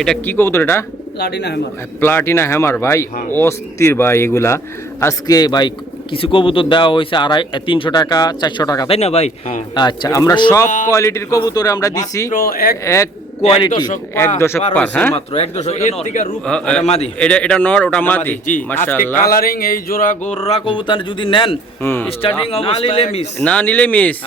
এটা কি কবুতর? এটা প্লাটিনা হ্যামার ভাই, অস্থির ভাই এগুলা। আজকে ভাই কিছু কবুতর দেওয়া হয়েছে 300 টাকা 400 টাকা, তাই না ভাই? আচ্ছা, আমরা সব কোয়ালিটির কবুতর আমরা দিছি, এক কোয়ালিটি 1.5 পার। হ্যাঁ, মাত্র 1.5 এর থেকে রূপ এটা মাদি, এটা নর, ওটা মাদি। জি মাশাআল্লাহ। কালারিং এই জোড়া গোররা কবুতর যদি নেন স্টার্টিং অবস্থায় না নিলে মিস।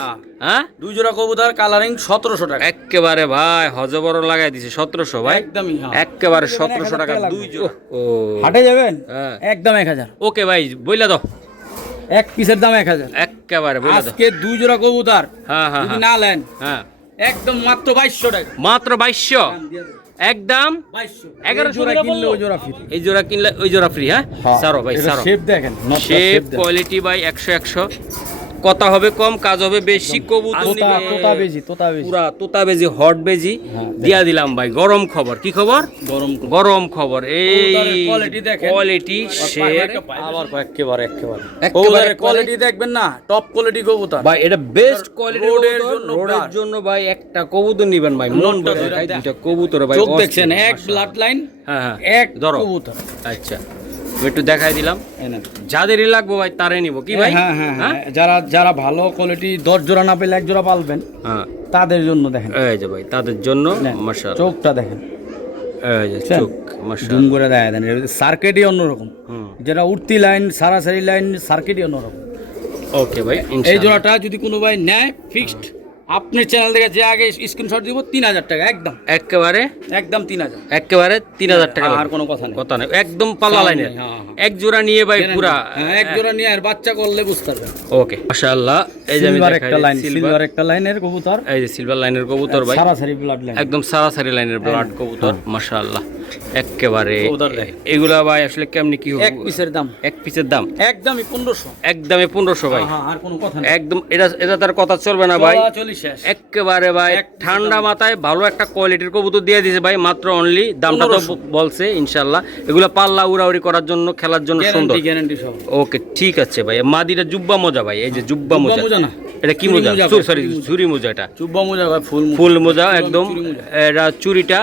হ্যাঁ, দুই জোড়া কবুতর কালারিং 1700 টাকা একেবারে ভাই, হজবর লাগাই দিছে 1700 ভাই, একদমই একেবারে 1700 টাকা দুই জোড়া। ও হাটে যাবেন একদম 1000। ওকে ভাই বইলা দাও, এক পিসের দাম 1000 একেবারে বইলা দাও। আজকে দুই জোড়া কবুতর যদি না নেন একদম মাত্র 2200 টাকা, মাত্র 2200 একদম 1100 জোড়া কিনলে ওই জোড়া ফ্রি, এই জোড়া কিনলে ওই জোড়া ফ্রি। হ্যাঁ সারো ভাই, সারো শেপ দেখেন, শেপ কোয়ালিটি ভাই 100 কথা হবে কম, কাজ হবে বেশি। কবুতর তোতা বেজি পুরা তোতা বেজি, হট বেজি দিয়া দিলাম ভাই। গরম খবর, কি খবর? গরম খবর। এই কোয়ালিটি দেখেন, কোয়ালিটি শেপ আবার একেবারে কোয়ালিটি দেখবেন না, টপ কোয়ালিটি কবুতর ভাই। এটা বেস্ট কোয়ালিটি রোডের জন্য ভাই। একটা কবুতর নিবেন ভাই, মন ভরে ভাই। দুইটা কবুতর ভাই, চোখ দেখছেন, এক ব্লাড লাইন। হ্যাঁ এক কবুতর। আচ্ছা একটু দেখাই দিলাম, যাদেরই লাগবো ভাই তারে নিব কি ভাই? হ্যাঁ, যারা ভালো কোয়ালিটি 10 জোড়া না পেলে 1 জোড়া পালবেন, তাদের জন্য দেখেন। এই যে ভাই তাদের জন্য মাশাআল্লাহ, চোখটা দেখেন, এই যে চোখ মাশাআল্লাহ জুম করে দেন। সার্কিটই অন্যরকম, যেটা উঠতি লাইন সারাসারি লাইন সার্কিটই অন্যরকম। ওকে ভাই, এই জোড়াটা যদি কোনো ভাই নেয় ফিক্সড আপনার চ্যানেল থেকে যে আগে স্ক্রিনশট দিব 3000 টাকা একদম, একেবারে একদম 3000, একেবারে 3000 টাকা। আর কোনো কথা নেই, একদম পাল্লা লাইনের। এক জোড়া নিয়ে ভাই পুরা এক জোড়া নিয়ে আর বাচ্চা করলে বুঝতে পারবেন। ওকে মাশাআল্লাহ। এই যে সিলভার একটা লাইন, সিলভার একটা লাইনের কবুতর, এই যে সিলভার লাইনের কবুতর ভাই, সারাসারি ব্লাড লাইন, একদম সারাসারি লাইনের ব্লাড কবুতর মাশাআল্লাহ একেবারে। এগুলা ভাই আসলে কেমনি কি হবে? এক পিসের দাম, এক পিসের দাম একদমই 1500, একদমই 1500 ভাই। আর কোনো কথা নেই, একদম এটা তার কথা চলবে না ভাই, একেবারে ভাই ঠান্ডা মাথায় ভালো একটা কোয়ালিটির কবুতর দিয়ে দিয়েছে ভাই। মাত্র অনলি দামটা তো বলছে ইনশাআল্লাহ। এগুলা পাল্লা উড়াউড়ি করার জন্য, খেলার জন্য সুন্দর, গ্যারান্টি সব। ওকে ঠিক আছে ভাই। মাদিটা জুব্বা মোজা ভাই, এই যে জুব্বা মোজা না, এটা কি মোজা? সরি চুরি মোজা, এটা জুব্বা মোজা ভাই, ফুল মোজা একদম। এটা চুরিটা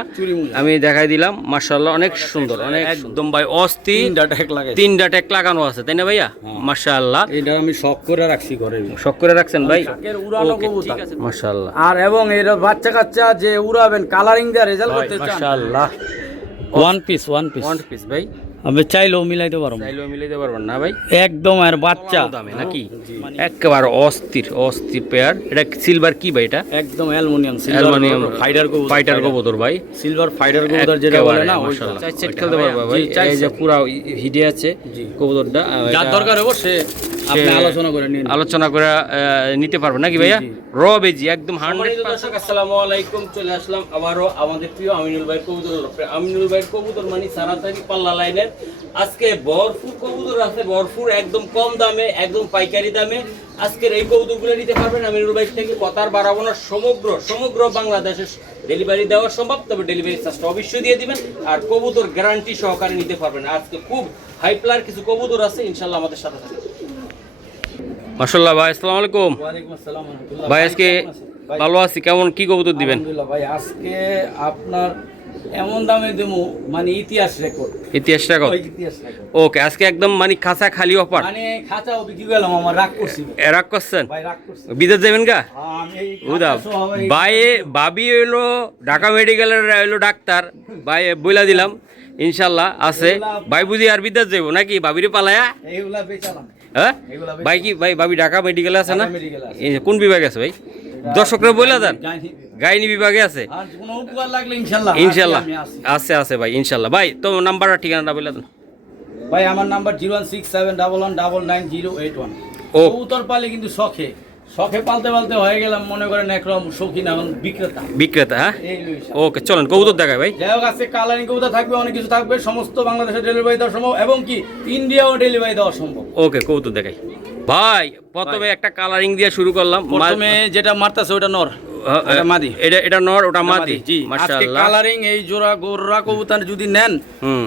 আমি দেখাই দিলাম মাশাআল্লাহ, অনেক সুন্দর, অনেক একদম ভাই অস্থির। তিনটা ট্যাগ লাগানো আছে, তাই না ভাইয়া? মাশাআল্লাহ। এটা আমি শক করে রাখছি ঘরে, শক করে রাখছেন ভাই, উড়ানো কবুতর মাশাআল্লাহ। আর এবং এর বাচ্চা কাচ্চা যে উড়াবেন কালারিং দিয়ে রেজাল্ট করতে চান মাশাআল্লাহ। ওয়ান পিস ভাই, আমি চাইলেও মিলাইতে পারবেন না ভাই, একদম। আর বাচ্চা দামে নাকি একেবারে অস্থির পেয়ার। এটা সিলভার কি ভাই? এটা একদম অ্যালুমিনিয়াম ফাইটার কবুতর ভাই, সিলভার ফাইটার কবুতর যেটা বলে না, মাশাআল্লাহ। চাই সেট খেলতে পারবে ভাই, এই যে পুরো হিডে আছে কবুতরটা, যার দরকার হবে সে আপনি আলোচনা করে নিতে পারবেন নাকি ভাইয়া? র বেজি একদম 100%। দর্শক আসসালামু আলাইকুম, চলে আসলাম আবারও আমাদের প্রিয় আমিনুল ভাই কবুতর। আমিনুল ভাই কবুতর মানে সারাসারি পাল্লা লাইনের। আজকে ভরপুর কবুতর আছে, ভরপুর একদম কম দামে, একদম পাইকারি দামে। আজকের এই কবুতরগুলো নিতে পারবেন আমিনুল ভাই থেকে। কথার বাড়াবো না, সমগ্র বাংলাদেশে ডেলিভারি দেওয়া সম্ভব, তবে ডেলিভারি চার্জটা অবশ্যই দিয়ে দিবেন। আর কবুতর গ্যারান্টি সহকারে নিতে পারবেন। আজকে খুব হাই প্লার কিছু কবুতর আছে, ইনশাল্লাহ আমাদের সাথে থাকবে। মাশাআল্লাহ ভাই, আসসালামু আলাইকুম। ওয়ালাইকুম আসসালাম ভাই, আজকে ভালো আছি। কেমন কি কবুতর দিবেন? আলহামদুলিল্লাহ ভাই, আজকে আপনার এমন দামে দেবো মানে ইতিহাস রেকর্ড। ওকে, আজকে একদম মানে খাঁচা খালি অফার, মানে খাঁচাও বিক্রি গেলাম। আমার রাগ করছেন ভাই, বিদেশ যাবেন গা? ভাই ভাবি হইলো ঢাকা মেডিকেলের হইলো ডাক্তার ভাই, বইলা দিলাম ইনশাল্লাহ আছে ভাই। বুঝি আর বিদেশ যাবো নাকি ভাবিরে পালায়া? হ্যাঁ ভাই, কি ভাই ভাবি ঢাকা মেডিকেলে আছে না? কোন বিভাগে আছে ভাই? দর্শকরা বলে দেন, গাইনি বিভাগে আছে ইনশাল্লাহ। আছে ভাই ইনশাল্লাহ। ভাই তো নাম্বারটা ঠিকানাটা বলে দেন ভাই। আমার নাম্বার 0167111998081। কবুতর পালে কিন্তু শখে পালতে হয়ে গেলাম, মনে করেন একরকম শৌখিন, এখন বিক্রেতা। হ্যাঁ ওকে, চলেন কবুতর দেখাই ভাই। যাই হোক, আজকে কালারিং কবুতর থাকবে, অনেক কিছু থাকবে, সমস্ত বাংলাদেশে ডেলিভারি দেওয়া সম্ভব এবং কি ইন্ডিয়াও ডেলিভারি দেওয়া সম্ভব। ওকে কবুতর দেখাই ভাই। প্রথমে একটা কালারিং দিয়ে শুরু করলাম। প্রথমে যেটা মারতাছে ওটা নর, মাদি। এটা নর, ওটা মাদি। জি মাশাআল্লাহ। কালারিং এই জোড়া গোররা কবুতর যদি নেন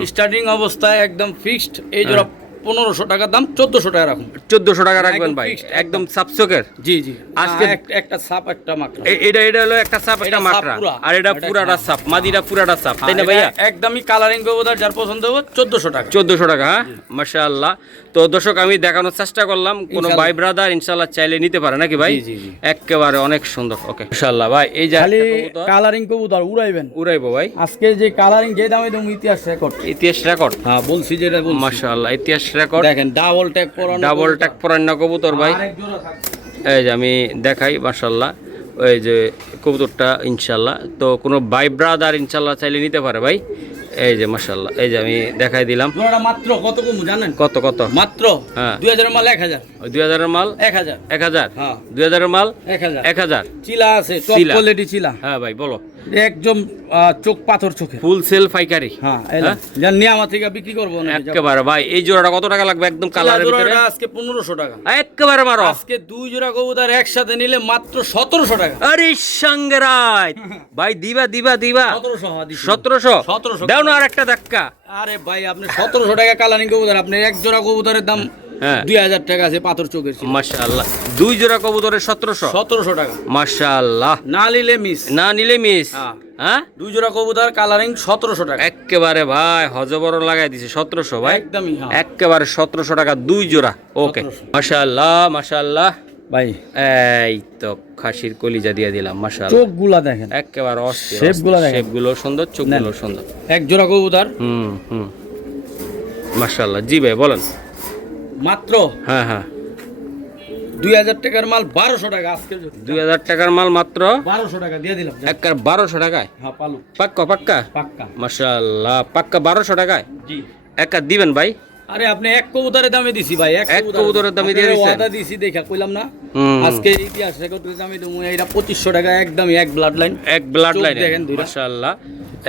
স্টার্টিং অবস্থায় একদম ফিক্সড এই জোড়া 1500 টাকা দাম, 1400 টাকা রাখুন। 1400 টাকা রাখবেন একদম ভাই, fixed, একদম সাবসকের। জি জি, আজকে একটা সাপ একটা মাকড়া। এটা হলো একটা সাপ একটা এটা সাপ মাকড়া, পুরা। আর এটা এটা পুরাটা সাপ, মাদিটা পুরাটা সাপ, তাই না ভাইয়া? একদমই কালারিং কবুতর, যার পছন্দ হবে 1400 টাকা। 1400 টাকা, হ্যাঁ মাশাআল্লাহ। তো দর্শক আমি দেখানোর চেষ্টা করলাম, কোনো ইনশাআল্লাহ। ভাই ব্রাদার ইনশাআল্লাহ চাইলে নিতে পারে নাকি ভাই? জি, জি, জি। একেবারে অনেক সুন্দর। ওকে মাশাআল্লাহ ভাই, এই যে খালি একটা কবুতর কালারিং কবুতর উড়াইবেন। উড়াইবো ভাই, আজকে যে কালারিং যে দামে দেবো, ইতিহাস রেকর্ড। ইতিহাস রেকর্ড। হ্যাঁ বলছি, যেটা বলছি। মাশাআল্লাহ ইতিহাস রেকর্ড। দেখেন ডাবল ট্যাগ পরানো, ডাবল ট্যাগ পরান্য কবুতর ভাই। আরেক জোড়া থাকবে। এই যে আমি দেখাই মাশাআল্লাহ, ওই যে কবুতরটা ইনশাআল্লাহ। তো কোনো ভাই ব্রাদার ইনশাআল্লাহ চাইলে নিতে পারে ভাই। এই যে মাশাআল্লাহ, এই যে আমি দেখাই দিলাম। জোড়াটা মাত্র কত কম জানেন? কত কত? মাত্র হ্যাঁ। 2000 মাল 1000। ওই 2000 এর মাল 1000। 1000, হ্যাঁ। 2000 এর মাল 1000। 1000। চিলা আছে, টপ চিলা। কোয়ালিটি চিলা। হ্যাঁ ভাই বলো। একদম চোখ পাথর চোখে। ফুল সেল পাইকারি। হ্যাঁ, হ্যাঁ? জান নিয়ে আমার থেকে বিক্রি করবো না। একেবারে ভাই, এই জোড়াটা কত টাকা লাগবে একদম কালারের ভিতরে? জোড়াটা আজকে 1500 টাকা। একেবারে মারো। আজকে 2 জোড়া কবুতর একসাথে নিলে মাত্র 1700 টাকা। আরে সঙ্গে রায় ভাই, দিবা দিবা দিবা 1700। হ্যাঁ, দিছি। 1700 1700 দাও না আর একটা ধাক্কা। আরে ভাই, আপনি 1700 টাকা কালারিং কবুতর, আপনি এক জোড়া কবুতরের দাম হ্যাঁ 2000 টাকা আছে পাথর চোখের। মাশাআল্লাহ, 2 জোড়া কবুতরের 1700। 1700 টাকা। মাশাআল্লাহ, না নিলে মিস। না নিলে মিস। হ্যাঁ। হ্যাঁ 2 জোড়া কবুতর কালারিং 1700 টাকা। একেবারে ভাই হজবর লাগাই দিছে 1700 ভাই, একদমই। হ্যাঁ একেবারে 1700 টাকা 2 জোড়া। ওকে 1700। মাশাআল্লাহ মাশাআল্লাহ ভাই এই তো খাসির কলিজা দিয়ে দিলাম মাশাআল্লাহ। চোখগুলা দেখেন, একেবারে অস্থির। শেপগুলো দেখেন। শেপগুলো সুন্দর, চোখগুলো নেন। সুন্দর। এক জোড়া কবুতর হুম মাশাআল্লাহ। জি ভাই বলেন। মাত্র হ্যাঁ হ্যাঁ 2000 টাকার মাল 1200 টাকা। আজকে 2000 টাকার মাল মাত্র 1200 টাকা দিয়ে দিলাম। একবার 1200 টাকায়। হ্যাঁ পালু পাক্কা পাক্কা পাক্কা। মাশাআল্লাহ, পাক্কা 1200 টাকায় জি। একা দিবেন ভাই? আরে আপনি এক কবুতরের দামে দিছি ভাই, এক কবুতরের দামে দিয়ে দিছেন? ওয়াদা দিছি, দেখা কইলাম না হুম। আজকে ইতিহাস রেকর্ড করে দামে দেবো। এটা 2500 টাকা একদমই, এক ব্লাড লাইন। এক ব্লাড চোখ লাইন দেখেন দুইটা। মাশাআল্লাহ।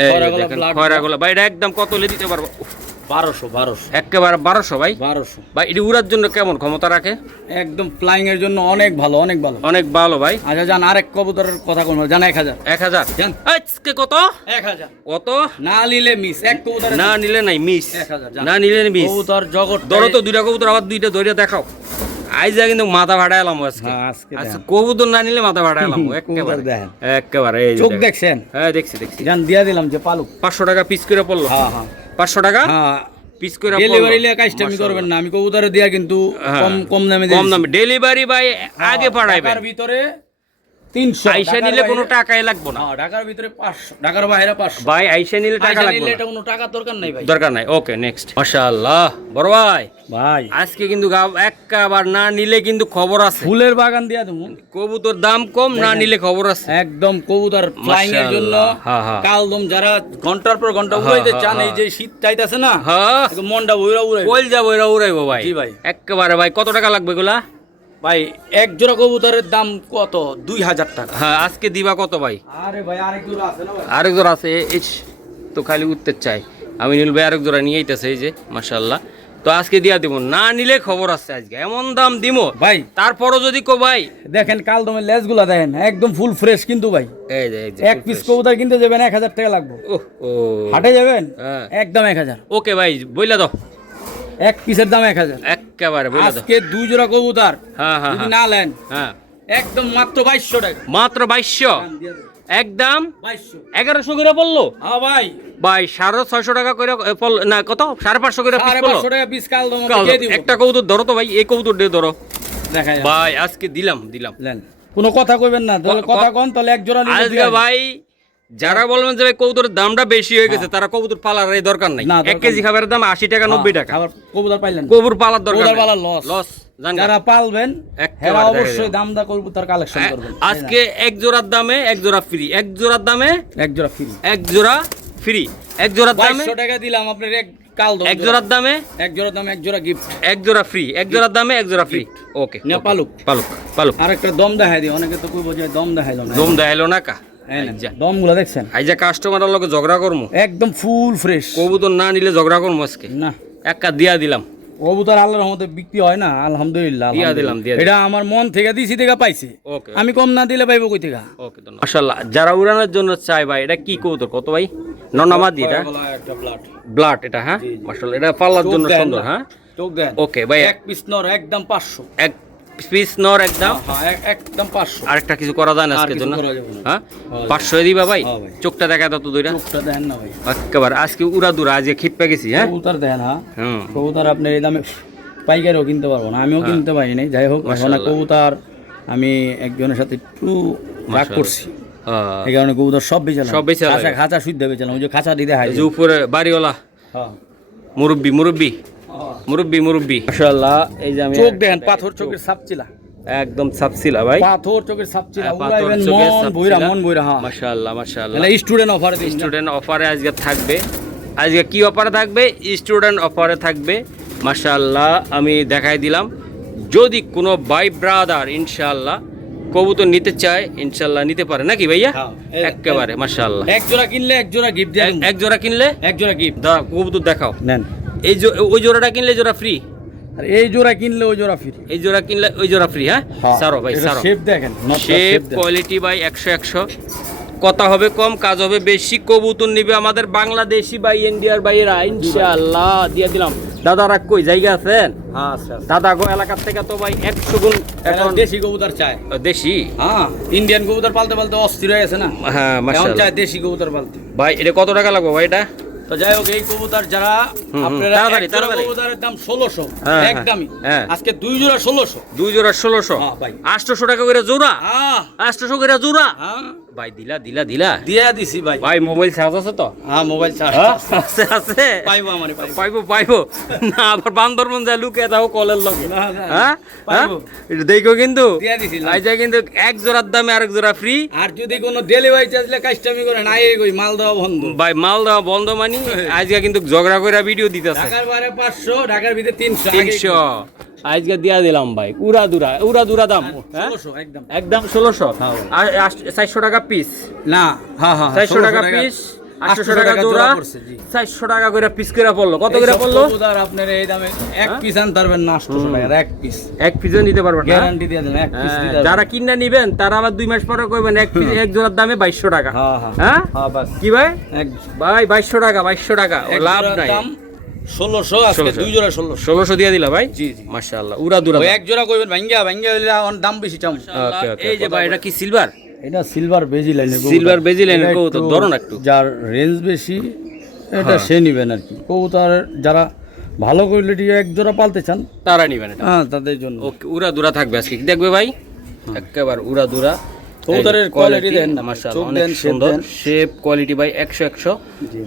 এই খয়রাগোলা দেখেন blood খয়রাগোলা ভাই, এটা একদম কত হলে দিতে পারবো? 1200। একেবারে 1200 ভাই। 1200 ভাই এটি উড়ার জন্য কেমন ক্ষমতা রাখে? একদম ফ্লাইং এর জন্য অনেক ভালো, অনেক ভালো। অনেক ভালো ভাই। আচ্ছা জান, আরেক কবুতরের কথা কোন জান? 1000। 1000 জান। আজকে কত? 1000 কত? না নিলে মিস। এক কবুতরের না নিলে নাই মিস। 1000 জান। না নিলে মিস। কবুতর জগৎ ধরো তো দুইটা কবুতর, আবার দুইটা ধরে দেখাও। আইজা কিন্তু মাথা ভাড়া এলাম আজকে। হ্যাঁ, আজকে আচ্ছা দেখেন। কবুতর না নিলে মাথা ভাড়া এলাম একেবারে। কবুতর দেখেন। একেবারে এই যে চোখ দেখেন। দেখছেন? হ্যাঁ দেখছি জান দিয়া দিলাম যে পালু। 500 টাকা পিস করে পড়লো। হ্যাঁ হ্যাঁ 500 টাকা হ্যাঁ। পিস করে ডেলিভারি লিয়া কাজটামি করবেন না, আমি কবুতরে দিয়া কিন্তু কম কম দামে কম দামে ডেলিভারি ভাই আগে পাঠাইবেন। ঢাকার ভিতরে 300। আইসা নিলে কোনো টাকাই লাগবে না হ্যাঁ, ঢাকার ভিতরে 500, ঢাকার বাইরে 500। ভাই, আইসা নিলে টাকা আইসা লাগবে নিলে না। এটা কোনো টাকা দরকার নাই ভাই। দরকার নাই। Okay next. মাশাআল্লাহ বড় ভাই, ভাই আজকে কিন্তু একবার না নিলে কিন্তু খবর আছে। ফুলের বাগান দিয়া দেবো। কবুতর দাম কম, না নিলে খবর আছে। একদম কবুতর ফ্লাইং এর জন্য হ্যাঁ, হ্যাঁ। কালদম, যারা ঘন্টার পর ঘন্টা হ্যাঁ, উড়াইতে হ্যাঁ, চান, এই হ্যাঁ। যে শীত চাইতেছে না, হ্যাঁ একদম মনটা উড়া উড়াই। কইল যাবো এরা উড়াইবো ভাই। জি ভাই। একেবারে ভাই কত টাকা লাগবে এগুলা? ভাই এক জোড়া কবুতরের দাম কত? 2000 টাকা। হ্যাঁ আজকে দিবা কত ভাই? আরে ভাই আরেক জোড়া আছে না ভাই? আরেক জোড়া আছে। ইস তো খালি উঠতে চাই আমি। নীল ভাই আরেক জোড়া নিয়ে আইতেছে, এই যে মাশাআল্লাহ। তো আজকে দিয়া দিব, না নিলে খবর আছে আজকে এমন দাম দিমো ভাই তারপরও যদি কো ভাই। দেখেন কালদমের লেজগুলা দেখেন, একদম ফুল ফ্রেশ কিন্তু ভাই। এই যে এক পিস কবুতর কিনতে যাবেন 1000 টাকা লাগবে। ওহ ও হাটে যাবেন হ্যাঁ। একদম 1000। ওকে ভাই বইলা দাও। এক পিসের দাম 1000। একেবারে বইলা দাও। আজকে 2 জোড়া কবুতর হ্যাঁ হ্যাঁ যদি না নেন হ্যাঁ একদম মাত্র 2200 টাকা। মাত্র 2200 একদম 2200। 1100 করে পড়লো হ্যাঁ ভাই, ভাই। 650 টাকা করে না কত 550 করে পিস পড়লো। 550 টাকা পিস কালদম কাল দিয়ে দিব। একটা কবুতর ধরো তো ভাই, এই কবুতর দিয়ে ধরো দেখাই ভাই। আজকে দিলাম নেন, কোনো কথা কইবেন না, তাহলে কথা কোন, তাহলে এক জোড়া নিলে আজকে ভাই যারা বলবেন যে ভাই কবুতরের দামটা বেশি হয়ে গেছে, তারা কবুতর পালার এই দরকার নাই। না, 1 দরকার কেজি খাবারের দাম 80 টাকা 90 টাকা। আবার কবুতর পাইলেন না। কবুতর পালার দরকার কবুতর নাই। পালার লস। লস জান। যারা পালবেন একেবারে এরা দেখা অবশ্যই যাবে। দামদা কবুতর কালেকশন করবেন। আজকে এক জোড়ার দামে এক জোড়া ফ্রি, এক জোড়ার দামে এক জোড়া ফ্রি। এক জোড়া ফ্রি, এক জোড়ার দামে 2200 টাকা দিলাম আপনার এক কালদম। এক জোড়ার দামে এক জোড়ার দামে এক জোড়া গিফট। এক জোড়া ফ্রি, এক জোড়ার দামে এক জোড়া ফ্রি। ওকে না পালুক। পালুক পালুক। আর একটা দম দেখাই দিই, অনেকে তো কইবো যে দম দেখাইলো না। দম দেখাইলো না কা। দমগুলো দেখছেন? আইজা কাস্টমারের লগে ঝগড়া করমু, একদম ফুল ফ্রেশ। কবুতর না নিলে ঝগড়া করমু আজকে। না একটা দিয়া দিলাম। কবুতর আল্লাহর রহমতে বিক্রি হয় না, আলহামদুলিল্লাহ। দিয়া দিলাম, দিয়া দিলাম। এটা আমার মন থেকে দিছি থেকে পাইছি। ওকে আমি কম না দিলে পাইবো কই থেকে? ওকে ধন্যবাদ। মাশাআল্লাহ যারা উড়ানোর জন্য চাই ভাই, এটা কি কবুতর কত ভাই? ননামাদি এটা একটা ব্লাড। ব্লাড এটা। হ্যাঁ জি, জি। মাশাআল্লাহ এটা পাল্লার চোখ জন্য দেখেন সুন্দর। না। হ্যাঁ চোখ দেন ওকে ভাই এক পিস নর একদম 500 এক পিস নর একদম একদম 500 আরেকটা কিছু করা যায় না আজকের জন্য হ্যাঁ 500 দিবা ভাই চোখটা দেখা দাও তো দুইটা চোখটা দেন না ভাই একেবারে আজকে উড়া দুরা আজকে খিট পে গেছি হ্যাঁ কবুতর দেন হ্যাঁ কবুতর আপনি এই দামে পাইকারিও কিনতে পারবো না আমিও কিনতে পারি নাই যাই হোক এখন কবুতর আমি একজনের সাথে একটু রাগ করছি এই কারণে কবুতর সব বেচালাম খাঁচা শুদ্ধ বেচালাম ওই যে খাঁচা দিতে হয় যে উপরে বাড়িওয়ালা হ্যাঁ মুরব্বি মুরব্বি মুরব্বি মুরব্বি মাশাআল্লাহ এই যে আমি চোখ দেখেন পাথর চোখের সাপচিলা একদম সাপছিলা ভাই পাথর চোখের সাপচিলা পাথর উড়াইবেন চোখের মন বইরা হ্যাঁ মাশাআল্লাহ মাশাআল্লাহ মানে স্টুডেন্ট অফারে স্টুডেন্ট অফারে আজকে থাকবে আজকে কি অফারে থাকবে স্টুডেন্ট অফারে থাকবে মাশাআল্লাহ আমি দেখাই দিলাম যদি কোনো ভাই ব্রাদার ইনশাআল্লাহ কবুতর নিতে চায় ইনশাআল্লাহ নিতে পারে নাকি ভাইয়া একেবারে মাশাআল্লাহ এক জোড়া কিনলে এক জোড়া গিফট দেন এক জোড়া কিনলে এক জোড়া গিফট দা কবুতর দেখাও নেন এই ওই জোড়াটা কিনলে জোড়া ফ্রি আর এই জোড়া কিনলে ওই জোড়া ফ্রি এই জোড়া কিনলে ওই জোড়া ফ্রি হ্যাঁ সারো ভাই সারো শেপ দেখেন শেপ কোয়ালিটি ভাই 100 কথা হবে কম কাজ হবে বেশি কবুতর নিবে আমাদের বাংলাদেশি ভাই ইন্ডিয়ার ভাইয়েরা ইনশাআল্লাহ দিয়ে দিলাম দাদা রাখ কই জায়গা আছেন হ্যাঁ আচ্ছা দাদা গো এলাকা থেকে তো ভাই 100 গুণ এখন দেশি কবুতর চায় দেশি হ্যাঁ ইন্ডিয়ান কবুতর পালতে পালতে অস্থির হয়ে আছে না হ্যাঁ এখন মাশাআল্লাহ চায় দেশি কবুতর পালতে ভাই এটা কত টাকা লাগবে ভাই এটা তো যাই হোক এই কবুতর যারা আপনারা তাড়াতাড়ি, এক জোড়া তাড়াতাড়ি। কবুতরের দাম 1600 হ্যাঁ, একদমই হ্যাঁ। আজকে দুই জোড়া 1600 দুই জোড়া 1600 হ্যাঁ, ভাই। 800 টাকা করে জোড়া হ্যাঁ 800 করে জোড়া হ্যাঁ ভাই দিলা দিয়া দিছি ভাই ভাই মোবাইল চার্জ আছে তো হ্যাঁ মোবাইল চার্জ আছে আছে পাইবো আমারে পাইবো পাইবো না আবার বান্দরবন যায় লুকে দাও কলের লগে না, না, হ্যাঁ পাইবো। এটা দেখো কিন্তু দিয়া দিছি আই যায় কিন্তু এক জোড়ার দামে আরেক জোড়া ফ্রি আর যদি কোনো ডেলিভারি চার্জলে কাস্টমি করে না এই কই মাল দেওয়া বন্ধ ভাই মাল দেওয়া বন্ধ মানি আজকে কিন্তু ঝগড়া করে ভিডিও দিতেছে ঢাকার বাইরে 500 ঢাকার ভিতরে 300 300 আজকে দিয়া দিলাম ভাই উড়া দুরা দাম হ্যাঁ 1600 একদম একদম 1600 আর 400 টাকা পিস না হ্যাঁ হ্যাঁ 400 টাকা পিস 800 টাকা জোড়া পড়ছে জি 400 টাকা করে পিস করে পড়লো কত করে পড়লো কবুতর আপনার এই দামে এক পিস আনতে পারবেন না 800 টাকা এক পিস এক পিসও নিতে পারবেন না গ্যারান্টি দিয়ে দেন এক পিস দিতে যারা কিনা নিবেন তারা আবার 2 মাস পরে কইবেন এক পিস এক জোড়ার দামে 2200 টাকা হ্যাঁ হ্যাঁ হ্যাঁ হ্যাঁ বাস কি ভাই এক ভাই 2200 টাকা ও এক লাভ জোড়ার নাই দাম 1600 আজকে 1600 দুই জোড়া 1600 1600 দিয়ে দিলা ভাই জি জি মাশাআল্লাহ উড়া দুরা ওই এক জোড়া কইবেন ভাঙ্গা হইলে অন দাম বেশি চাম ওকে ওকে এই যে ভাই এটা কি সিলভার এটা সিলভার বেজি লাইনের সিলভার বেজি লাইনের কবুতর ধরুন একটু যার রেঞ্জ বেশি এটা সে নিবেন আর কি কবুতর যারা ভালো কোয়ালিটি এক জোড়া পালতে চান তারা নিবেন এটা হ্যাঁ তাদের জন্য ওকে উড়া দুরা থাকবে আজকে কি দেখবে ভাই একেবারে উড়া দুরা কবুতরের কোয়ালিটি দেন না মাশাআল্লাহ চোখ অনেক দেন শেপ সুন্দর দেন শেপ কোয়ালিটি ভাই 100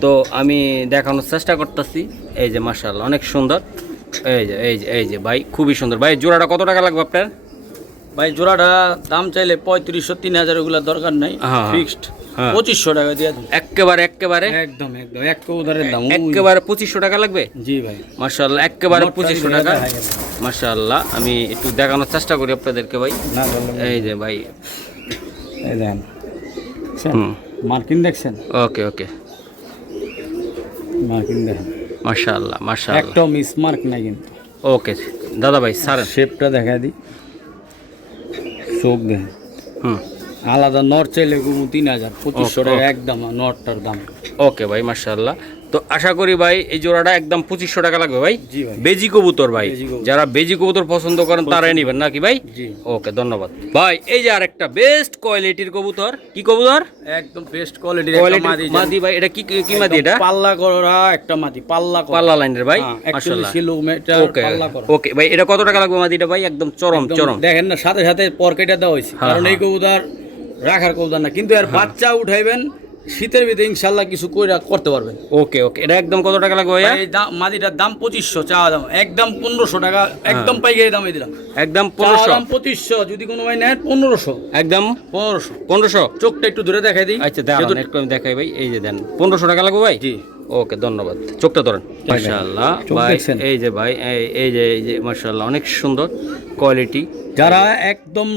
তো আমি দেখানোর চেষ্টা করতেছি এই যে মাশাআল্লাহ অনেক সুন্দর এই যে ভাই খুবই সুন্দর ভাই জোড়াটা কত টাকা লাগবে আপনার ভাই জোড়াটা দাম চাইলে 3500 3000 ওগুলা দরকার নাই হ্যাঁ, ফিক্সড হ্যাঁ। 2500 টাকা দিয়ে দিন একেবারে একদম এক কবুতরের দাম একেবারে 2500 টাকা লাগবে জি ভাই মাশাআল্লাহ একেবারে মোট 2500 টাকা দেখা গেল। মাশাআল্লাহ আমি একটু দেখানোর চেষ্টা করি আপনাদেরকে ভাই না বললাম এই যে ভাই এই দেন হুম মার্কিন দেখছেন ওকে ওকে মার্কিন দেখেন মাশাআল্লাহ একটা মিস মার্ক নাই কিন্তু ওকে দাদা ভাই স্যার শেপটা দেখা দিই চোখ দেখেন হুম আলাদা নট চাইলে 3000 2500 টাকা একদম নটটার দাম ওকে ভাই মাশাআল্লাহ তো আশা করি ভাই এই জোড়াটা একদম 2500 টাকা লাগবে ভাই জি ভাই বেজি কবুতর ভাই বেজি কবুতর। যারা বেজি কবুতর পছন্দ করেন তারাই নেবেন নাকি ভাই জি ওকে ধন্যবাদ ভাই এই যে আরেকটা বেস্ট কোয়ালিটির কবুতর কি কবুতর একদম বেস্ট কোয়ালিটির কোয়ালিটি মাদি মাদি ভাই এটা কি মাদি এটা পাল্লা করা একটা মাদি পাল্লা করা পাল্লা লাইনের ভাই মাশাআল্লাহ মাশাআল্লাহ কিলোমিটার ওকে পাল্লা করা ওকে ভাই এটা কত টাকা লাগবে মাদিটা ভাই একদম চরম একদম চরম দেখেন না সাথে সাথে পরকেটা দেওয়া হয়েছে হ্যাঁ, কারণ এই কবুতর রাখার কবুতর না কিন্তু এর বাচ্চা উঠাইবেন শীতের ভিতরে ইনশাআল্লাহ কিছু কইরা করতে পারবেন ওকে ওকে এটা একদম কত টাকা লাগবে ভাইয়া এই মাদিটার দাম 2500 চাওয়া দাম একদম 1500 টাকা একদম পাইকারি দামে দিলাম একদম চাওয়া 1500 দাম 2500 যদি কোনো ভাই নেন 1500 একদম 1500 চোখটা একটু ধরে দেখাই দিই আচ্ছা দাঁড়ান একটু আমি দেখাই ভাই এই যে দেন 1500 টাকা লাগবে ভাই জি ওকে ধন্যবাদ চোখটা ধরেন মাশাআল্লাহ চোখ ভাই দেখছেন? এই যে ভাই এই যে মাশাআল্লাহ অনেক সুন্দর কোয়ালিটি যারা একদম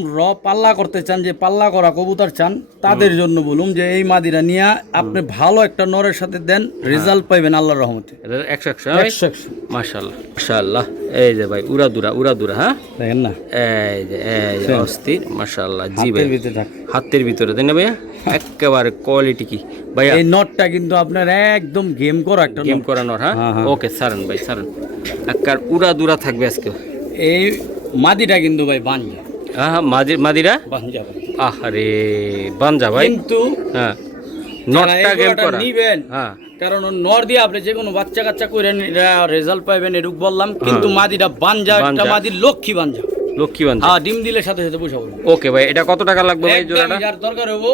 পাল্লা করতে চান যে পাল্লা করা কবুতর চান তাদের জন্য বলুন যে এই মাদিরা নিয়ে আপনি ভালো একটা নরের সাথে দেন রেজাল্ট পাইবেন আল্লাহর রহমতে 100 ভাই 100 মাশাআল্লাহ মাশাআল্লাহ এই যে ভাই উড়া দুরা হ্যাঁ দেখেন না এই যে অস্থির মাশাআল্লাহ জি ভাই হাতের ভিতরে থাকে হাতের ভিতরে তাই না ভাইয়া একেবারে কোয়ালিটি কি ভাইয়া? এই নটটা কিন্তু আপনার একদম গেম করা একটা গেম নট। করানোর, হ্যাঁ হ্যাঁ। ওকে সারেন ভাই সারেন। একার উড়া দুরা থাকবে আজকে। এই মাদিটা কিন্তু ভাই বাঞ্জা, হ্যাঁ মাদিরা বাঞ্জা ভাই। আহারে বানজা ভাই, কিন্তু হ্যাঁ যারা নটটা এই গেম গরুটা করা, নিবেন, হ্যাঁ কারণ ও নর দিয়ে আপনি যে কোনো বাচ্চা কাচ্চা করেন এটা রেজাল্ট পাইবেন, এটুক বললাম। কিন্তু মাদিটা বাঞ্জা, একটা বাঞ্জা। মাদির লক্ষ্মী বাঞ্জা। লক্ষ্মী বানজা। হ্যাঁ, ডিম দিলে সাথে সাথে বসে বলবো। ওকে ভাই, এটা কত টাকা লাগবে ভাই একদম জোড়াটা? যার দরকার হবো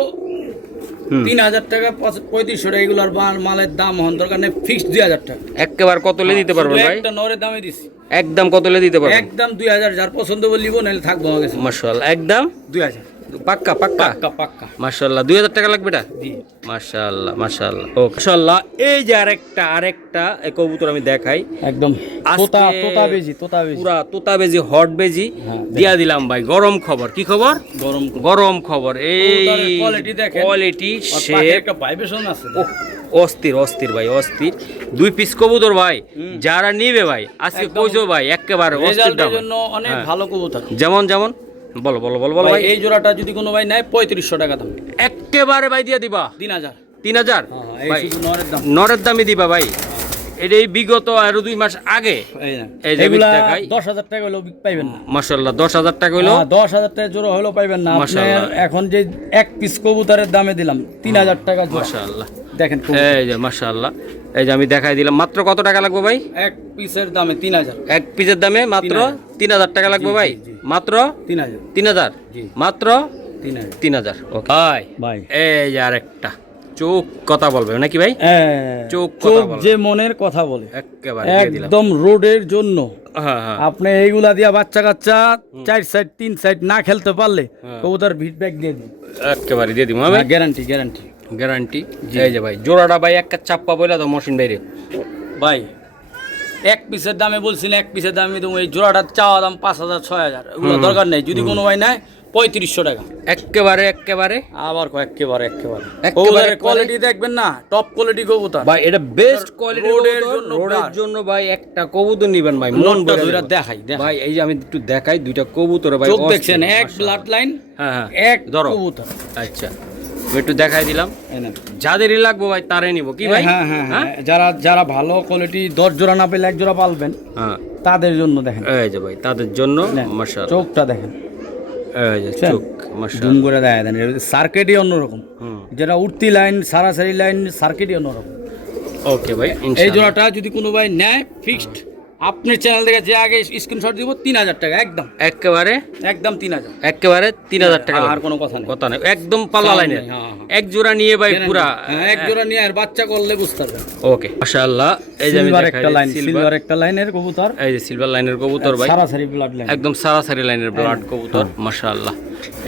3000 টাকা, 3500 টাকা, এগুলোর মালের দাম হন দরকার নেই, ফিক্সড 2000 টাকা। একেবারে কত লে দিতে পারবেন শুধু ভাই? একটা নরের দামে দিছি, একদম কত লে দিতে পারবেন? একদম 2000। যার পছন্দ বলিব, নাহলে থাকবো আমার কাছে। মাশাআল্লাহ একদম 2000 পাক্কা পাক্কা পাক্কা পাক্কা। মাশাআল্লাহ 2000 টাকা লাগবে এটা? জি। মাশাআল্লাহ মাশাআল্লাহ ওকে মাশাআল্লাহ। এই যে আরেকটা এই কবুতর আমি দেখাই, একদম আজকে তোতা বেজি। পুরা তোতা বেজি, হট বেজি হ্যাঁ, দিয়া দিলাম ভাই। গরম খবর, কি খবর? গরম গরম খবর। এই কবুতরের quality দেখেন। কোয়ালিটি আর সে পাখির একটা ভাইব্রেশন আছে। অস্থির অস্থির ভাই অস্থির। 2 পিস কবুতর ভাই, যারা নিবে ভাই আজকে একদম কইছো ভাই একেবারে অস্থির রেজাল্টের দাম। জন্য অনেক হ্যাঁ। ভালো কবুতর। যেমন যেমন বলো বলো বলো বলো ভাই ভাই। এই জোড়াটা যদি কোনো ভাই নেয় 3500 টাকা দাম। একেবারে ভাই দিয়ে দিবা 3000। 3000 এই ভাই শুধু নরের দাম। নরের দামই দিবা ভাই। এটা এই বিগত আরো 2 মাস আগে এই না, এই যে এগুলা দেখাই। 10,000 টাকা হলেও পাইবেন না। মাশাআল্লাহ 10,000 টাকা হইলো। 10,000 টাকা জোড়া হলেও পাইবেন না। আপনার মাশাআল্লাহ। এখন যে এক পিস কবুতরের দামে দিলাম 3000 টাকা জোড়া। মাশাআল্লাহ দেখেন এই যে মাশাআল্লাহ, এই যে আমি দেখাই দিলাম। মাত্র কত টাকা লাগবে ভাই? এক পিসের দামে 3000। এক পিসের দামে মাত্র 3000 টাকা লাগবে ভাই। মাত্র 3000। 3000 জি। মাত্র 3000। 3000 ওকে ভাই। ভাই এই যে আরেকটা চোখ কথা বলবে নাকি ভাই? চোখ কথা চোখ বলে। যে মনের কথা বলে, একেবারে দিয়ে দিলাম। একদম রোডের জন্য। হ্যাঁ হ্যাঁ আপনি এইগুলা দিয়া বাচ্চা কাচ্চা 4 সাইড 3 সাইড না খেলতে পারলে হ্যাঁ। কবুতর ফিডব্যাক দিয়ে দিন। একেবারে দিয়ে দিব ভাই, গ্যারান্টি গ্যারান্টি। গ্যারান্টি। এই যে ভাই জোড়াটা ভাই একটা চাপ্পা বইলা তো মশিন বাইরে। ভাই এক পিসের দামে বলছিল, এক পিসের দামে তুমি এই জোড়াটা চাওয়া দাম 5000 6000, এগুলো দরকার নেই। যদি কোনো ভাই নেয় 3500 টাকা। একেবারে একেবারে আবার একেবারে একেবারে একেবারে কবুতরের কোয়ালিটি দেখবেন না, টপ কোয়ালিটি কবুতর ভাই। এটা বেস্ট কোয়ালিটির রোডের কবুতর। জন্য রোডের বার। জন্য ভাই একটা কবুতর নিবেন ভাই, মন নটটা ভরে দুইটা দিবেন। দেখাই ভাই এই যে আমি একটু দেখাই দুইটা কবুতর ভাই, চোখ অস্থির, দেখছেন, এক মাশাআল্লাহ। ব্লাড লাইন, হ্যাঁ হ্যাঁ এক ধরো। কবুতর। আচ্ছা আমি একটু দেখাই দিলাম। এই নেন। যাদেরই লাগবে ভাই তারে নিব কি ভাই? হ্যাঁ হ্যাঁ হ্যাঁ, যারা যারা ভালো কোয়ালিটি 10 জোড়া না পেলে 1 জোড়া পালবেন, হ্যাঁ তাদের জন্য দেখেন। এই যে ভাই তাদের জন্য নেন, মাশাআল্লাহ। চোখটা দেখেন, এই যে বুঝছেন? চোখ মাশাআল্লাহ। জুম করে দেয় দেন। সার্কিটই অন্যরকম, হুম যেটা উঠতি লাইন সারাসারি লাইন সার্কিটই অন্যরকম। ওকে ভাই এই ইনশাআল্লাহ। জোড়াটা যদি কোনো ভাই নেয় ফিক্সড, আপনার চ্যানেল থেকে যে আগে স্ক্রিনশট দিব 3000 টাকা একদম, একেবারে একদম 3000। একেবারে 3000 টাকা আর লাগবে। কোনো কথা নেই। কথা নেই, একদম পাল্লা চাল লাইনের। নেই, হ্যাঁ, হ্যাঁ। এক জোড়া নিয়ে ভাই পুরা। হ্যাঁ, এক জোড়া নিয়ে আর বাচ্চা করলে বুঝতে পারবেন। ওকে মাশাআল্লাহ। এই যে আমি সিলভার দেখাই একটা লাইন, সিলভার, সিলভার একটা লাইনের কবুতর, এই যে সিলভার লাইনের কবুতর ভাই, সারাসারি ব্লাড লাইন। একদম সারাসারি লাইনের ব্লাড কবুতর মাশাআল্লাহ।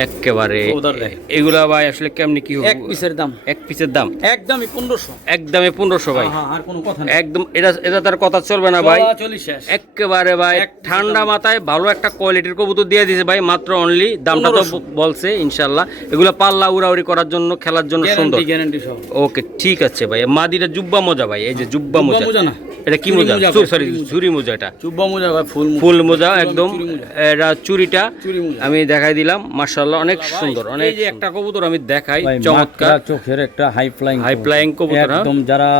একেবারে কবুতর দেখ। এগুলা ভাই আসলে কেমনি কি হবে? এক পিসের দাম এক পিসের দাম একদমই 1500। একদমে 1500 ভাই। হ্যাঁ, আর কোনো কথা নেই। একদম এটা এটা তার কথা চলবে না ভাই। চলি শেষ। একেবারে ভাই এক পিসের ঠান্ডা মাথায় ভালো একটা কোয়ালিটির কবুতর দিয়ে দিয়েছে ভাই, মাত্র অনলি দামটা তো 1500 বলছে ইনশাআল্লাহ। এগুলা পাল্লা উড়াউড়ি করার জন্য, খেলার জন্য সুন্দর। গ্যারান্টি সব। ওকে ঠিক আছে ভাই। মাদিটা জুব্বা মোজা ভাই, এই যে জুব্বা মোজা। মোজা না, এটা কি চুরি মোজা? মোজা, সরি চুরি মোজা। ঝুরি মোজা। এটা চুব্বা মোজা ভাই, ফুল মোজা। ফুল মোজা একদম। চুরি মোজা। এটা চুরিটা চুরি মোজা। আমি দেখাই দিলাম মাশাআল্লাহ, অনেক সুন্দর অনেক। এই যে একটা কবুতর আমি দেখাই, ভাই, চমৎকার মাকড়া চোখের একটা হাই ফ্লাইং, হাই ফ্লাইং কবুতর। হ্যাঁ? একদম যারা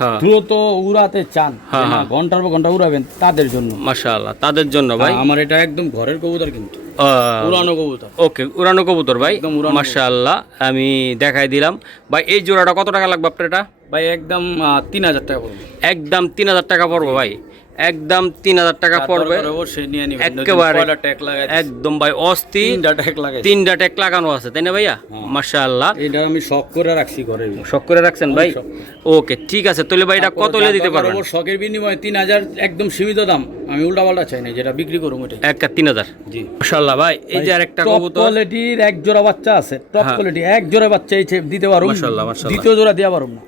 হ্যাঁ দ্রুত উড়াতে চান, হ্যাঁ, হ্যাঁ। ঘন্টার পর ঘন্টা উড়াবেন, তাদের জন্য। মাশাআল্লাহ তাদের জন্য ভাই। আমার এটা একদম ঘরের কবুতর, কিন্তু উড়ানো কবুতর। ওকে উড়ানো কবুতর ভাই একদম উড়ানো মাশাআল্লাহ, আমি দেখাই দিলাম ভাই। এই জোড়াটা কত টাকা লাগবে আপনার? এটা ভাই একদম 3000 টাকা পড়বে। একদম 3000 টাকা পড়বে ভাই, একদম 3000 টাকা পড়বে অবশ্যই নিয়ে নিবেন। একেবারে পয়লা ট্যাগ লাগাই, একদম ভাই অস্থির। 3টা ট্যাগ লাগাই। 3টা ট্যাগ লাগানো আছে তাই না ভাইয়া? মাশাআল্লাহ এটা আমি শখ করে রাখছি ঘরের। শখ করে রাখছেন ভাই। ওকে ঠিক আছে তাহলে ভাই এটা কত হলে দিতে পারবেন? শখের বিনিময়ে 3000 একদম সীমিত দাম। আমি উল্টা পাল্টা চাই না, যেটা বিক্রি করুম ওটাই। একটা 3000। জি মাশাআল্লাহ ভাই। এই যে আরেকটা টপ কবুতর কোয়ালিটির এক জোড়া বাচ্চা আছে, টপ হ্যাঁ। কোয়ালিটি এক জোড়া বাচ্চা এই দিতে পারুম। মাশাআল্লাহ, মাশাআল্লাহ। দ্বিতীয় জোড়া দেওয়া পারুম না।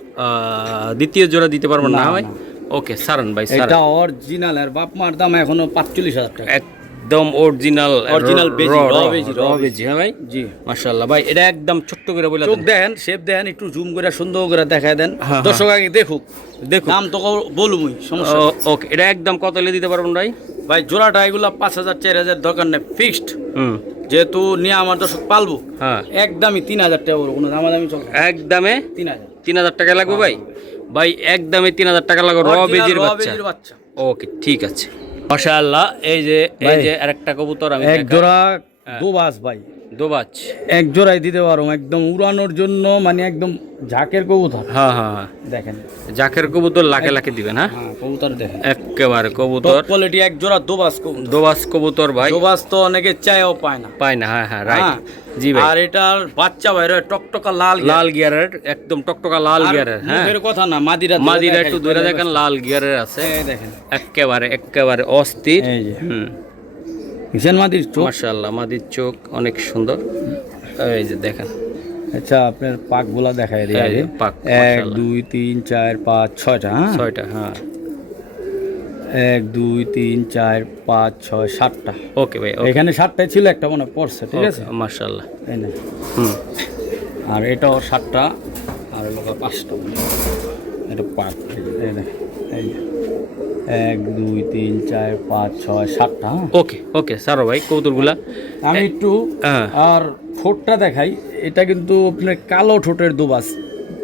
দ্বিতীয় জোড়া দিতে পারবেন না না, ভাই? না। ওকে সারান ভাই সারান। এটা অরিজিনাল, আর বাপ মার দাম এখনো 45000 টাকা। একদম অরিজিনাল Original বেজি, র raw বেজি, raw বেজি। হ্যাঁ ভাই জি মাশাআল্লাহ ভাই। এটা একদম ছোট্ট করে বলে চোখ দেন, শেপ দেন, একটু জুম করে সুন্দর করে দেখায় দেন, হ্যাঁ, দর্শক আগে দেখুক। দেখুন। দাম তো বলুমই, সমস্যা নেই। ওকে এটা একদম কত হলে দিতে পারবেন ভাই? ভাই জোড়াটা এগুলা 5000 4000 দরকার নেই, ফিক্সড যেহেতু নিয়ে আমার দর্শক পালবো, হ্যাঁ একদমই 3000 টাকা বলবো, কোনো দামাদামি চলবে না। একদমে 3000 3000 টাকা লাগবে ভাই। ভাই একদমে 3000 টাকা লাগবে র বেজির বাচ্চা। বাচ্চা। ওকে ঠিক আছে মাশাআল্লাহ। এই যে আরেকটা কবুতর আমি এক জোড়া দোবাস ভাই, দোবাজ এক জোড়াই দিতে পারো, একদম উড়ানোর জন্য, মানে একদম ঝাঁকের কবুতর। হ্যাঁ হ্যাঁ হ্যাঁ দেখেন জাকের কবুতর লাখে লাখে দিবেন। হ্যাঁ হ্যাঁ কবুতর দেখেন একেবারে কবুতর কোয়ালিটি, এক জোড়া দোবাস কবুতর। দোবাজ কবুতর ভাই, দোবাস তো অনেকে চায়ও পায় না। পায় না। হ্যাঁ হ্যাঁ রাইট হ্যাঁ। জি ভাই। আর এটার বাচ্চা ভাই টকটকা লাল লাল গিয়ারের, একদম টকটকা লাল গিয়ারের। হ্যাঁ মুখের কথা না, মাদিরা মাদিরা একটু ধরে দেখেন, লাল গিয়ারের আছে। দেখেন একেবারে অস্থির। এই যে হুম কিষান মাদির চোখ। মাশাআল্লাহ মাদির চোখ অনেক সুন্দর। এই যে দেখেন। আচ্ছা আপনার পাকগুলা দেখাই দিই আগে। পাক 1 2 3 4 5 6টা। হ্যাঁ 6টা। হ্যাঁ 1 2 3 4 5 6 7টা। ওকে ভাই। এখানে 7টাই ছিল, একটা মনে পড়ছে, ঠিক আছে মাশাআল্লাহ। এই না। হুম আর এটাও 7টা, আর হলো 5টা। এটা পাক। এই দেখেন, এই 1 2 3 4 5 6 7টা। ওকে সারো ভাই কবুতরগুলা। আমি একটু হ্যাঁ আর ঠোঁটটা দেখাই। এটা কিন্তু আপনার কালো ঠোঁটের দোবাস,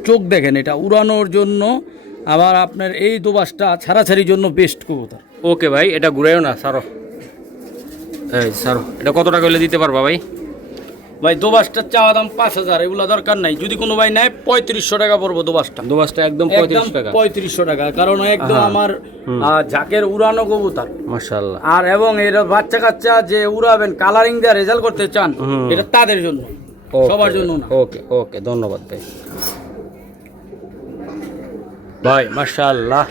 চোখ দেখেন, এটা উড়ানোর জন্য, আবার আপনার এই দোবাসটা ছাড়াছাড়ির জন্য বেস্ট কবুতর। ওকে ভাই এটা ঘুরাইও না সারো। এই সারো, এটা কত টাকা হলে দিতে পারবা ভাই? ভাই দোবাসটা চাওয়া দাম 5000, এগুলা দরকার নাই। যদি কোনো ভাই নেয় 3500 টাকা পড়বো দোবাসটা। দোবাসটা একদম 35 টাকা। 3500 টাকা, কারণ একদম আমার ঝাঁকের উড়ানো কবুতর। মাশাআল্লাহ। আর এবং এর বাচ্চা কাচ্চা যে উড়াবেন, কালারিং দিয়ে রেজাল্ট করতে চান, এটা তাদের জন্য, সবার জন্য না। ওকে ধন্যবাদ ভাই। ভাই মাশাআল্লাহ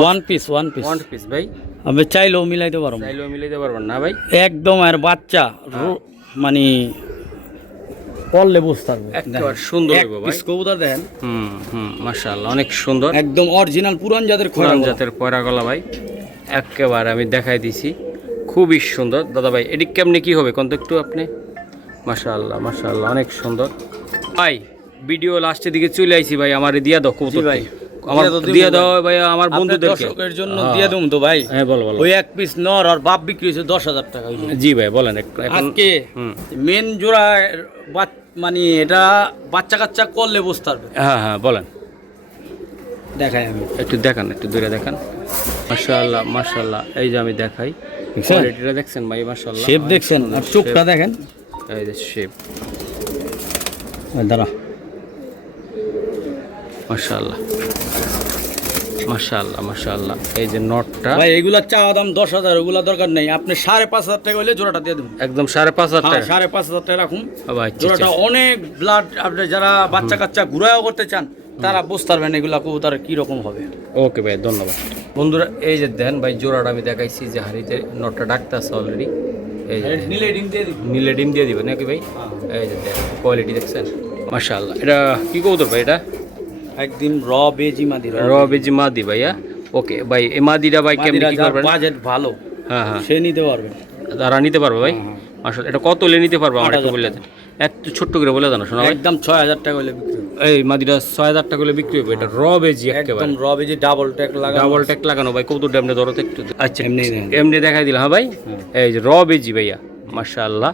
ওয়ান পিস ভাই। আমি চাইলেও মিলাইতে পারবো, চাইলেও মিলাইতে পারবেন না ভাই। একদম আর বাচ্চা মানে পড়লে বুঝতে পারবে। একেবারে সুন্দর হইব ভাই। কবুতর দেখেন। মাশাআল্লাহ অনেক সুন্দর, একদম অরিজিনাল পুরান জাতের পুরান জাতের পয়রা গলা ভাই। একেবারে আমি দেখাই দিছি, খুবই সুন্দর দাদা ভাই। এটি কেমনে কি হবে কোন তো একটু আপনি? মাশাআল্লাহ অনেক সুন্দর ভাই। ভিডিও লাস্টের দিকে চলে আইছি ভাই, আমারে দিয়া দাও কবুতর ভাই, আমার দিয়া দাও ভাই, আমার বন্ধুদেরকে দর্শকের জন্য দিয়ে দেব তো ভাই। হ্যাঁ বলো। ওই এক পিস নর আর বাপ বিক্রি হয়েছে 10000 টাকা। জি ভাই বলেন। আজকে মেন জোড়া মানে এটা বাচ্চা কাচ্চা করলে বুঝতে পারবে। হ্যাঁ বলেন, দেখাই আমি একটু দেখান, একটু দূরে দেখান। মাশাআল্লাহ এই যে আমি দেখাই, কোয়ালিটিটা দেখছেন ভাই? মাশাআল্লাহ শেপ দেখছেন, আর চোখটা দেখেন, এই যে শেপ। দাঁড়া। মাশাআল্লাহ এই যে নটটা ভাই, এগুলা চাওয়া দাম 10000, ওগুলা দরকার নেই। আপনি 5500 টাকা হইলে জোড়াটা দিয়ে দেবেন। একদম 5500 টাকা। 5500 টাকা রাখুন। ভাই জোড়াটা অনেক ব্লাড। আপনি যারা বাচ্চা কাচ্চা ঘুরাও করতে চান, তারা বুঝতে পারবেন এগুলা কবুতর কি রকম হবে। ওকে ভাই ধন্যবাদ। বন্ধুরা এই যে দেন ভাই, জোড়াটা আমি দেখাইছি যে হাড়িতে নটটা ডাকতেছে অলরেডি। এই যে নীলে ডিম দিয়ে দিবেন নাকি ভাই? এই যে দেন কোয়ালিটি দেখছেন মাশাআল্লাহ। এটা কি কবুতর ভাই? এটা একদম র বেজি মাদি ভাইয়া। ওকে ভাই, এই মাদিটা ভাই কেমনে কি করবেন? বাজেট ভালো, হ্যাঁ সে নিতে পারবে, তারা নিতে পারবে ভাই। মাশাআল্লাহ এটা কত হলে নিতে পারবে আমার একটু বলে দেন, একটু ছোট্ট করে বলে জানো শোনা ভাই। একদম 6000 টাকা হলে বিক্রি। এই মাদিটা 6000 টাকা হলে বিক্রি হবে। এটা র বেজি একেবারে, একদম র বেজি, ডাবল ট্যাগ লাগানো ভাই। কবুতরটা এমনি ধরো তো একটু। আচ্ছা এমনি দেখাই দিলাম। হ্যাঁ ভাই এই যে র বেজি ভাইয়া মাশাআল্লাহ।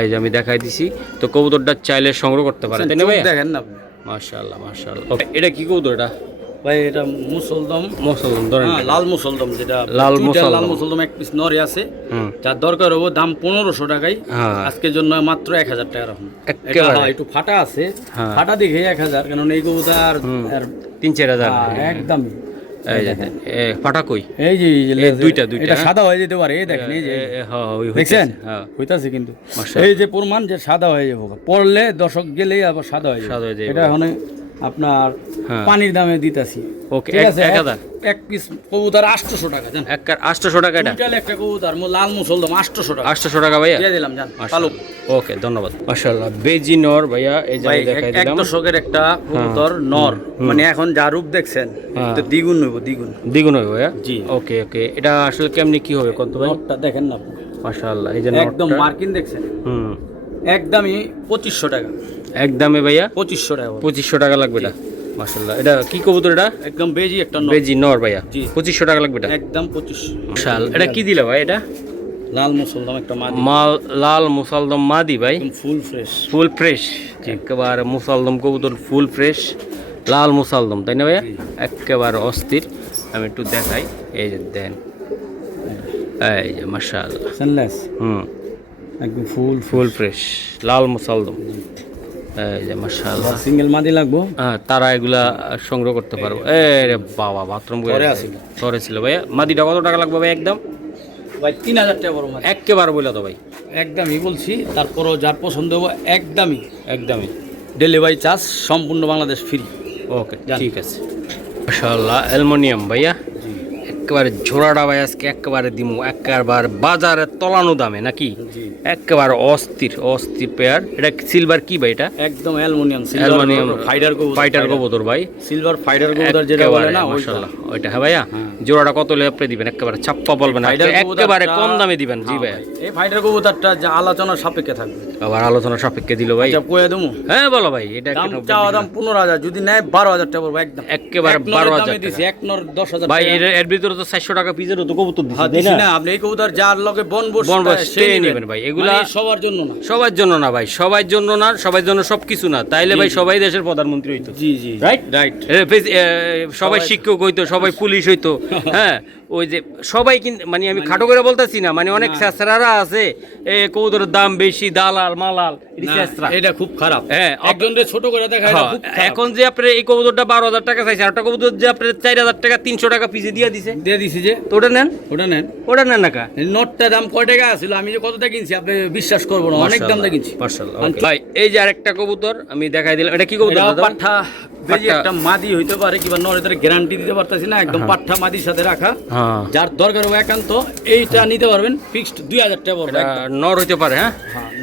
এই যে আমি দেখাই দিছি। তো কবুতরটা চাইলে সংগ্রহ করতে পারেন, তাই না ভাই? দেখেন না মাশাআল্লাহ। ওকে এটা কি কবুতর? এটা ভাই এটা মুসলদম ধরেন, লাল মুসলদম, যেটা লাল মুসলদম এক পিস নরে আছে, যার দরকার হবে। দাম 1500 টাকায়। আজকের জন্য মাত্র 1000 টাকা রাখুন। একটু ফাটা আছে, ফাটা দেখে 1000, কারণ এই কবুতর 3-4000 একদম। এই যে ফাটা কই, এই যে দুইটা এটা সাদা হয়ে যেতে পারে। এই দেখেন, এই যে দেখছেন হইতাছে, কিন্তু এই যে প্রমাণ যে সাদা হয়ে যাবে, পড়লে দর্শক গেলেই আবার সাদা হয়ে যাবে। এটা এখন আপনার পানির দামে দিতেছি। ওকে 1000 এক পিস কবুতর 800 টাকা। জান 800 টাকা। এটা একটা কবুতর লাল মুসলদম 800 টাকা। 800 টাকা ভাইয়া দিয়ে দিলাম। জান পালক। ওকে ধন্যবাদ। মাশাআল্লাহ বেজি নর ভাইয়া। এই যে দেখাই দিলাম, এক দশকের একটা কবুতর নর, মানে এখন যা রূপ দেখছেন তো দ্বিগুণ হইব, দ্বিগুণ হইব ভাইয়া। জি ওকে এটা আসলে কেমনি কি হবে কত ভাই? নরটা দেখেন না মাশাআল্লাহ। এই যে একদম মার্কিন দেখছেন, একদমই 2500 টাকা। একদমে ভাইয়া 2500 টাকা। 2500 টাকা লাগবে এটা। মাশাআল্লাহ এটা কি কবুতর? এটা একদম বেজি একটা বেজি নর ভাইয়া। 2500 টাকা লাগবে এটা, একদম 2500। মাশাআল্লাহ। এটা কি দিলা ভাই? এটা লাল মুসলদম একটা মাদি, লাল মুসালদম মাদি ভাই, ফুল ফ্রেশ। ফুল ফ্রেশ, একেবারে মুসালদম কবুতর ফুল ফ্রেশ, লাল মুসালদম, তাই না ভাইয়া? একেবারে অস্থির। আমি একটু দেখাই, এই যে দেন, এই যে মাশাআল্লাহ, সানলেস, একদম ফুল ফ্রেশ লাল মুসালদম, এই যে মাশাআল্লাহ। সিঙ্গেল মাদি লাগবো, হ্যাঁ, তারা এগুলা সংগ্রহ করতে পারবো। এ রে বাবা, বাথরুম করে সরে ছিল ভাইয়া। মাদিটা কত টাকা লাগবে ভাই? একদম ভাই 3000 টাকা বড় মাদি, একেবারে বলে তো ভাই, একদমই বলছি। তারপরও যার পছন্দ হবে একদমই একদমই ডেলিভারি চার্জ সম্পূর্ণ বাংলাদেশ ফ্রি। ওকে, ঠিক আছে। মাশাআল্লাহ, অ্যালুমিনিয়াম ভাইয়া, একেবারে ঝোড়াটা ভাই আজকে একেবারে দিমু, একেবারে বাজারে তলানো দামে নাকি, একেবারে অস্থির অস্থির পেয়ার। এটা সিলভার কি ভাই? এটা একদম অ্যালুমিনিয়াম, অ্যালুমিনিয়াম ফাইটার কবুতর ভাই, সিলভার ফাইটার কবুতর যেটা বলে না, মাশাআল্লাহ ওইটা। হ্যাঁ ভাইয়া, জোড়াটা কত হলে আপনি দিবেন? একেবারে ছাপ্পা বলবেন, একেবারে কম দামে দিবেন। জি ভাই, এই ফাইটার কবুতরটা যা আলোচনার সাপেক্ষে থাকবে, আবার আলোচনা সাপেক্ষে দিল ভাই। আচ্ছা কয়ে দেবো? হ্যাঁ বলো ভাই। এটা চাওয়া দাম 15000, যদি নেয় 12000 টাকা পড়বে, একদম একেবারে 12000 দিছি, এক নর 10000 ভাই। এর ভিতরে তো 400 টাকা পিসের তো কবুতর দিছি না। আপনি এই কবুতর যার লগে বনবস সেই নেবেন ভাই। এগুলা সবার জন্য না, সবার জন্য না ভাই, সবার জন্য না, সবার জন্য সবকিছু না। তাইলে ভাই সবাই দেশের প্রধানমন্ত্রী হইতো। জি জি, রাইট রাইট। সবাই শিক্ষক হইতো, সবাই পুলিশ হইতো। হ্যাঁ, ওই যে সবাই কিন্তু, মানে আমি খাটো করে বলতেছি না, মানে অনেক ছেঁচড়ারা আছে, কবুতরের দাম বেশি, দালাল মালাল, এটা খুব খারাপ। হ্যাঁ, একজনকে ছোট করে দেখা, এটা খুব খারাপ। এখন যে আপনি এই কবুতরটা 12000 টাকা চাইছে, আর একটা কবুতর যে আপনি 4000 টাকা 300 টাকা পিসে দিয়ে দিছি যে, তো ওটা নেন, ওটা নেন না কা। নোটটার দাম কয় টাকা ছিল, আমি যে কতটা কিনছি আপনি বিশ্বাস করবো না, অনেক দাম দিয়ে কিনছি। মাশাআল্লাহ ভাই। এই যে আরেকটা কবুতর আমি দেখাই দিলাম, এটা কি কবুতর দাদা? পাঠা বেজি, একটা মাদি হইতে পারে কিংবা নর, এটার গ্যারান্টি দিতে পারতাছি না, একদম পাঠা মাদির সাথে রাখা। যার দরকার হবে একান্ত এইটা নিতে পারবেন, ফিক্সড 2000 টাকা পড়বে। নর হইতে পারে, হ্যাঁ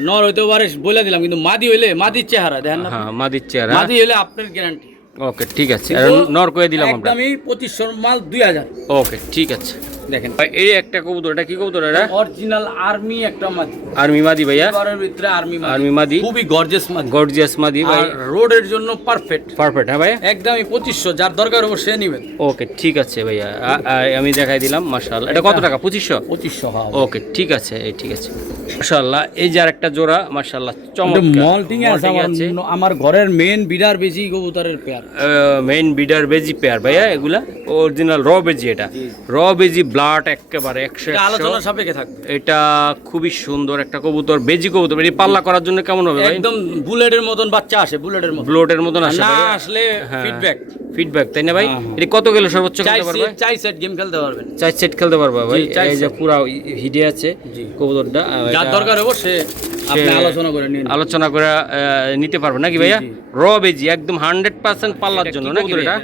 নর হইতে পারে বলে দিলাম, কিন্তু মাদি হইলে মাদির চেহারা দেখেন না, মাদির চেহারা, মাদি হইলে আপনার গ্যারান্টি। ওকে, ঠিক আছে। আর নর কয়ে দিলাম আমরা, একদমই 2500 মাল 2000। ওকে, ঠিক আছে। দেখেন ভাই, এই একটা কবুতর, এটা কি কবুতর? এটা অরিজিনাল আর্মি একটা মাদি, আর্মি মাদি ভাইয়া, এর ভিতরে আর্মি মাদি, খুবই গর্জিয়াস মাদি, গর্জিয়াস মাদি ভাই, রোডের জন্য পারফেক্ট। হ্যাঁ ভাই, একদমই 2500, যার দরকার হবে সে নেবেন। ওকে, ঠিক আছে ভাইয়া, আমি দেখাই দিলাম। মাশাআল্লাহ, এটা কত টাকা? 2500। হ্যাঁ, ওকে, ঠিক আছে, ঠিক আছে। মাশাআল্লাহ, এই যে আরেকটা জোড়া, মাশাআল্লাহ চমৎকার মল্টিং আছে। আমার ঘরের মেন বিডার বেজি কবুতরের পেয়ার, মেইন বিডার বেজি পেয়ার ভাইয়া, এগুলা অরিজিনাল র বেজি। এটা র বেজি, ব্লাড একেবারে 100। আলোচনা সাপেক্ষে থাকবে। এটা খুবই সুন্দর একটা কবুতর, বেজি কবুতর। এই পাল্লা করার জন্য কেমন হবে ভাই? একদম বুলেটের মতন বাচ্চা আসে, বুলেটের মতন আসে না, আসলে ফিডব্যাক, তাই না ভাই? এটা কত গেলে সর্বোচ্চ খেলতে পারবে? 4 সেট গেম খেলতে পারবেন, 4 সেট খেলতে পারবে ভাই। এই যে পুরো হিডে আছে কবুতরটা, যার দরকার হবে সে আপনি আলোচনা করে নিতে পারবে নাকি ভাইয়া? র বেজি, একদম 100% পাল্লার জন্য নাকি? এটা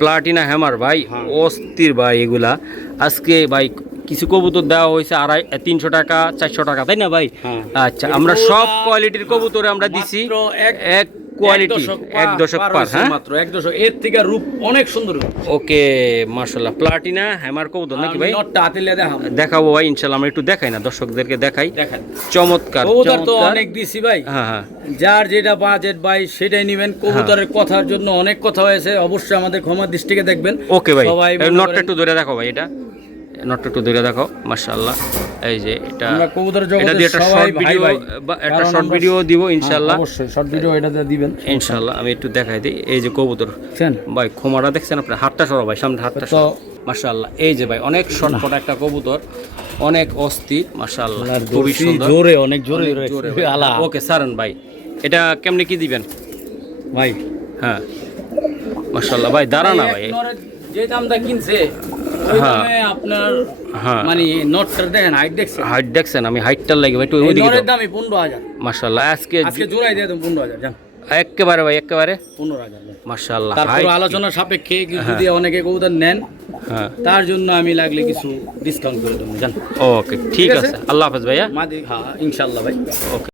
প্লাটিনা হ্যামার ভাই, অস্থির ভাই এগুলা। আজকে ভাই কিছু কবুতর দেওয়া হয়েছে 300 টাকা 400 টাকা, তাই না ভাই? আচ্ছা, আমরা সব কোয়ালিটির কবুতরে আমরা দিছি এক কোয়ালিটি, 1 দশক পার। হ্যাঁ, মাত্র 1 দশক, এর থেকে রূপ অনেক সুন্দর। ওকে, মাশাআল্লাহ, প্লাটিনা হ্যামার কবুতর নাকি ভাই? নটটা হাতে দেখাবো ভাই ইনশাআল্লাহ। আমরা একটু দেখাই না, দর্শকদেরকে দেখাই। চমৎকার কবুতর তো অনেক দিছি ভাই। হ্যাঁ, যার যেটা বাজেট ভাই সেটাই নেবেন। কবুতরের কথার জন্য অনেক কথা হয়েছে, অবশ্যই আমাদের ক্ষমার দৃষ্টিকে দেখবেন। ওকে ভাই, নটটা একটু ধরে দেখো ভাই, এটা নটটা একটু ধরে দেখো। মাশাআল্লাহ, এই যে এটা এটা দিয়ে একটা শর্ট ভিডিও দিব ইনশাআল্লাহ। অবশ্যই শর্ট ভিডিও এটাতে দিবেন ইনশাআল্লাহ। আমি একটু দেখাই দিই। এই যে কবুতর ভাই, খোমাটা দেখছেন আপনি? হাতটা সরো ভাই, সামনে হাতটা সরো। মাশাআল্লাহ, এই যে ভাই অনেক শর্টকট একটা কবুতর, অনেক অস্থির। মাশাআল্লাহ, খুবই সুন্দর, অনেক জোরে। ওকে সারেন ভাই, এটা কেমনে কি দিবেন ভাই? হ্যাঁ, মাশাআল্লাহ ভাই, দাঁড়ানা ভাই, যে দামটা কিনছে ওই দামে আপনার, মানে নটটা দেখেন, হাইট দেখছেন? আমি হাইটটার লাগবে একটু ওইদিকে। নরের দামই 15000। মাশাআল্লাহ, আজকে জোড়াই দিয়ে দেন 15000। জান একেবারে ভাই, একেবারে 15000। মাশাআল্লাহ, তারপর আলোচনা সাপেক্ষে যদি অনেকে কবুতর নেন, তার জন্য আমি লাগলে কিছু ডিসকাউন্ট করে দেবো। জান, ওকে, ঠিক আছে। আল্লাহ হাফেজ ভাইয়া। ইনশাআল্লাহ ভাই। ওকে।